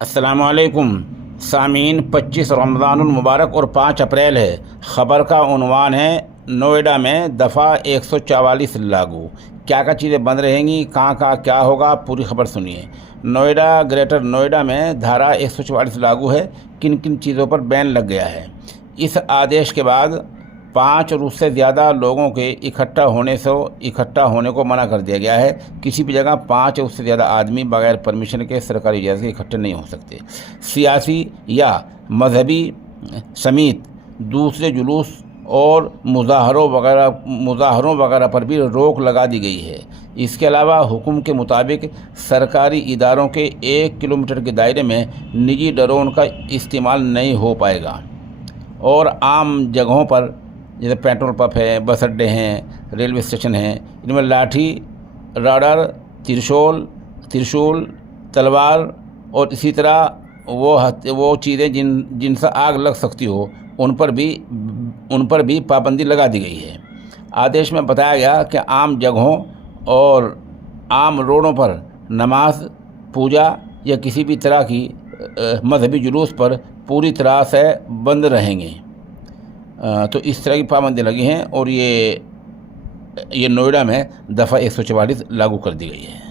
अस्सलामुअलैकुम सामीन। 25 रमज़ानुल मुबारक और 5 अप्रैल है। ख़बर का उन्वान है नोएडा में दफ़ा 144 लागू। क्या क्या चीज़ें बंद रहेंगी, कहाँ क्या होगा, पूरी खबर सुनिए। नोएडा, ग्रेटर नोएडा में धारा 144 लागू है। किन किन चीज़ों पर बैन लग गया है। इस आदेश के बाद 5 और उससे ज़्यादा लोगों के इकट्ठा होने को मना कर दिया गया है। किसी भी जगह 5 या उससे ज़्यादा आदमी बगैर परमिशन के सरकारी इजाज़त के इकट्ठे नहीं हो सकते। सियासी या मजहबी समेत दूसरे जुलूस और मुजाहरों वगैरह पर भी रोक लगा दी गई है। इसके अलावा हुक्म के मुताबिक सरकारी इदारों के 1 किलोमीटर के दायरे में निजी ड्रोन का इस्तेमाल नहीं हो पाएगा और आम जगहों पर जैसे पेट्रोल पंप है, बस अड्डे हैं, रेलवे स्टेशन हैं, इनमें लाठी, राडार, त्रिशूल, तलवार और इसी तरह वो चीज़ें जिनसे आग लग सकती हो उन पर भी पाबंदी लगा दी गई है। आदेश में बताया गया कि आम जगहों और आम रोडों पर नमाज, पूजा या किसी भी तरह की मजहबी जुलूस पर पूरी तरह से बंद रहेंगे। तो इस तरह की पाबंदी लगी हैं और ये नोएडा में दफ़ा 144 लागू कर दी गई है।